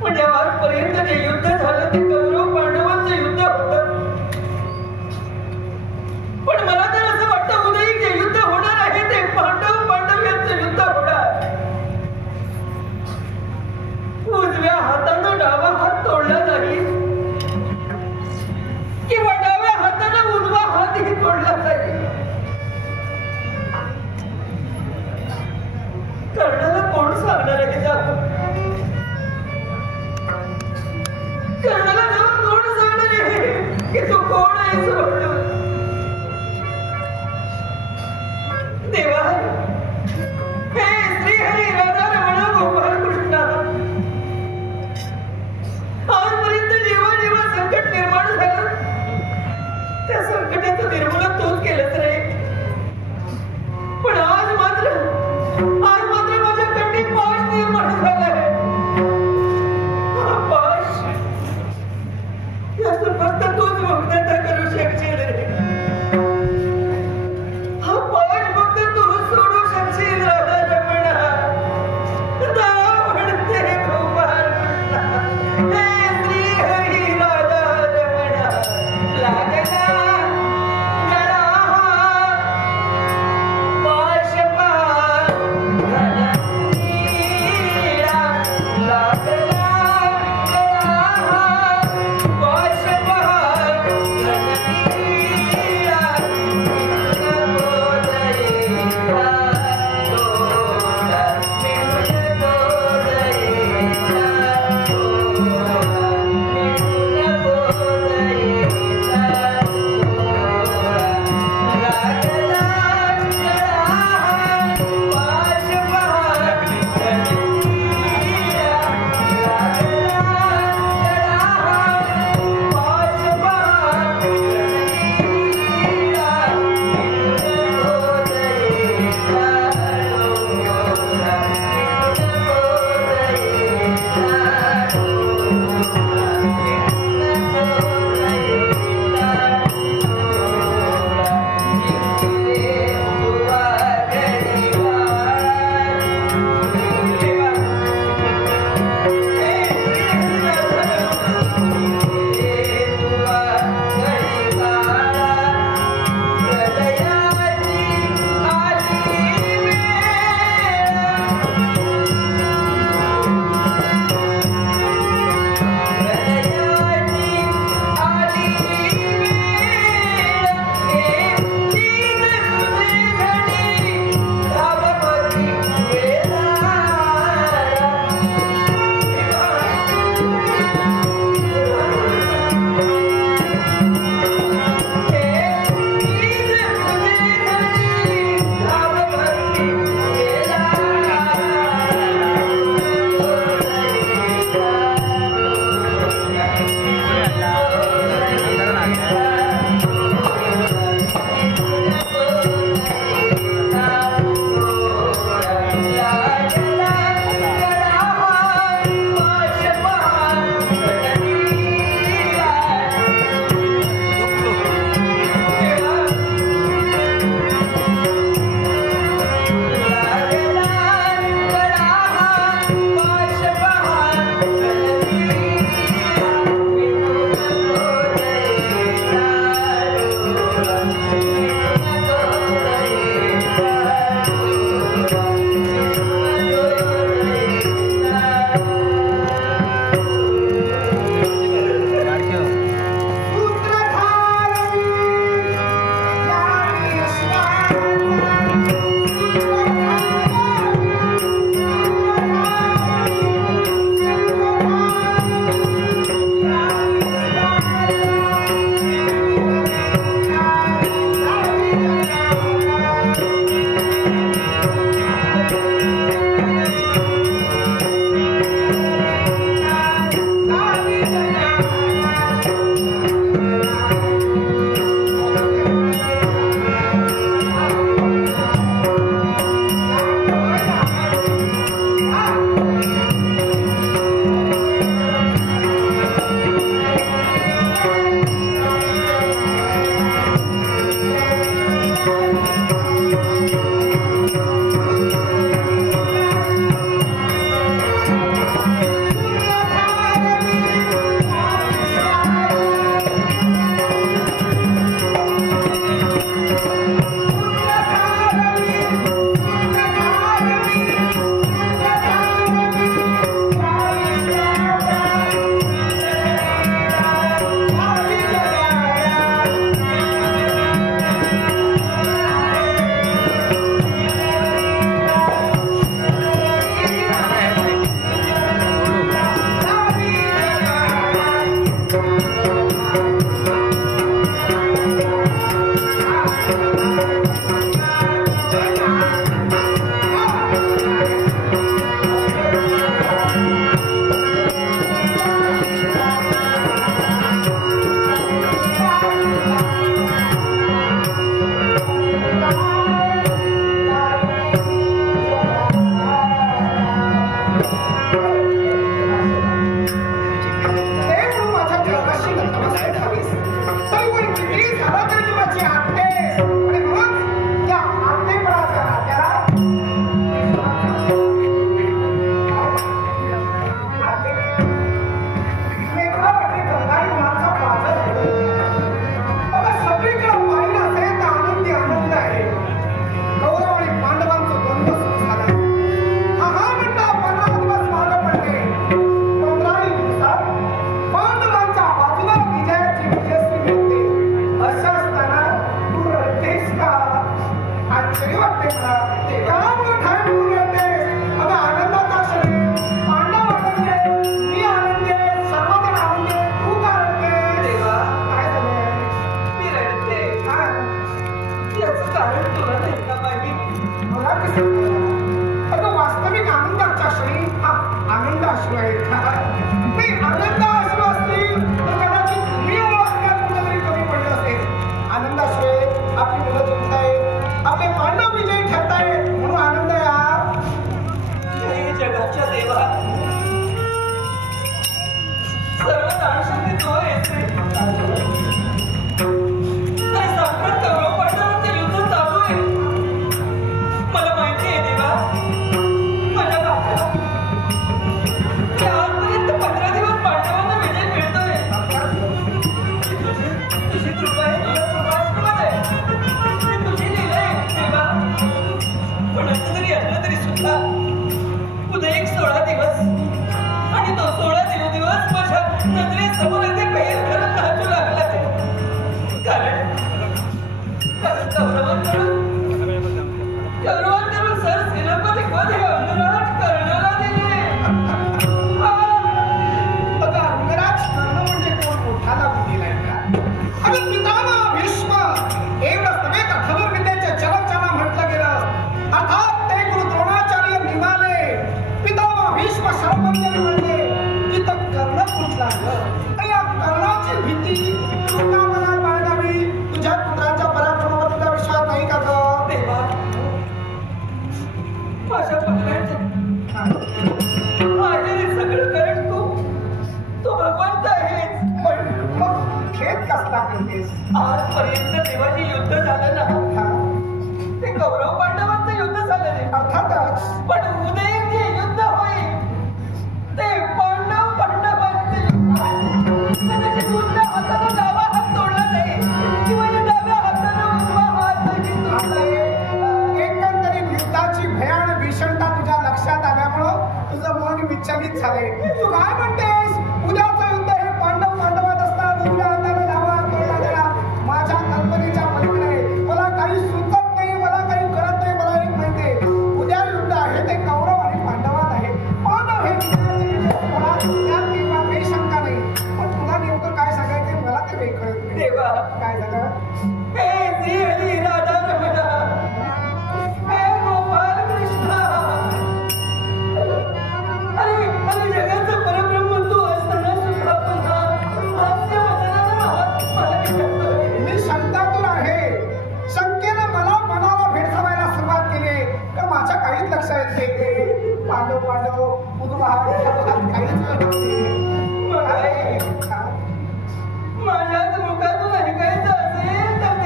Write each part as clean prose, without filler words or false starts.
म्हणजे आजपर्यंत जे युद्ध झालं माझ्याच मुखातून ऐकायचं असेल तर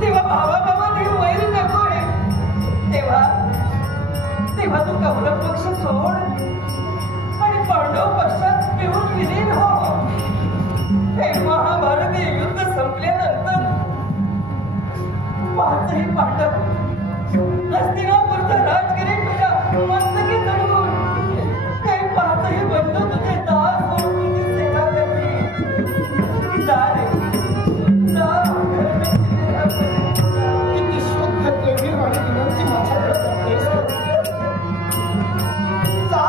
तेव्हा भावा देव वैर नकोय. तेव्हा तू कौरव पक्ष सोड आणि पांडव पक्षात मिळून विलीन हो. हे महाभारतीय युद्ध संपल्यानंतर पाचही पांडव हस्तिनापूरचा राजगिरी तुझ्या मस्तकी चढवून काही पाचही बंधू तुझे दास होऊन तुझी सेवा करतील. जा रे जा. किती शुद्ध देवी आणि विनंती माझ्याकडे करतेस. जा.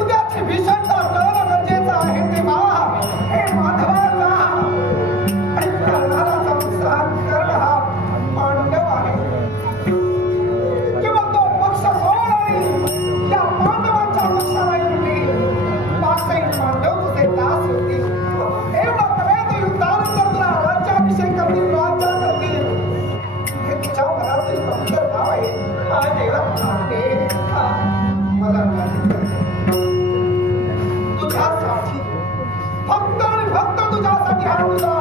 उद्याची भीषणता कळणं गरजेचं आहे तेव्हा हे माधवा जा. आणि कर्णाला संसार कर्ण हा पांडव आहे. किंवा तो पक्ष सोड आणि या पांडवांच्या पक्षाला येतील. पाचही पांडव तुझे दास होतील. एवढा नव्हे युद्धानंतर तुला राज्याभिषेक करतील, राज्य करतील. हे तुझ्या मनातील फक्त नाव आहे. हा देवा मला तुझ्यासाठी फक्त आणि फक्त तुझ्यासाठी हा तुझा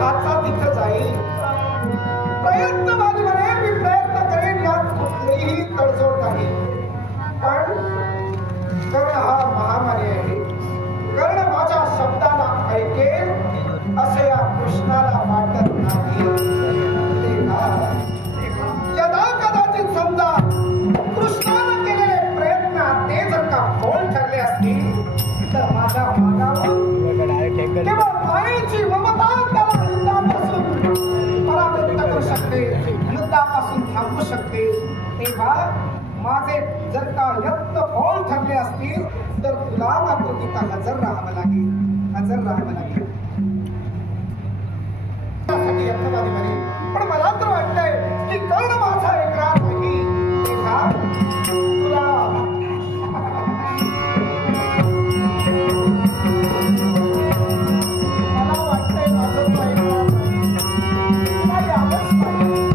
हातचा तिथं जाईल. प्रयत्न माझे म्हणेल, मी प्रयत्न करेन, यात कुठलीही तडजोड नाही. पण कर्ण हा महामारी आहे. कर्ण माझ्या शब्दाला ऐकेल असे या कृष्णाला वाटत नाही. यदा कदाचित समजा कृष्णाने केलेले प्रयत्न ते जर का फोल ठरले असतील तर माझ्या मागावर केवळ मायेची ममता त्याला युद्धापासून परावृत्त करू शकते, युद्धापासून थांबवू शकते. तेव्हा माझे जर का यत्न फोल ठरले असतील तर तुला मात्र तिथं हजर राहावं लागेल. यत्नवादी बनेल. पण मला तर वाटतंय की कर्ण माझा एकरार नाही. तेव्हा तुला मला वाटतंय माझं तो एकरार नाही. तुला यावंच पाहिजे.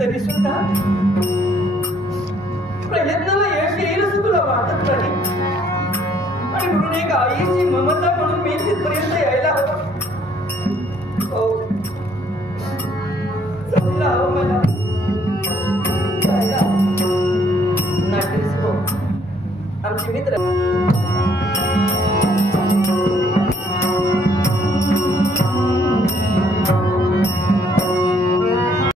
तरी सुद्धा प्रयत्नाला यश येईल असं तुला वाटत नाही. आणि म्हणून एक आईची ममता म्हणून मी तिथपर्यंत यायला हवं. हो जमला हवं मला जायला. नाटेस हो आमचे मित्र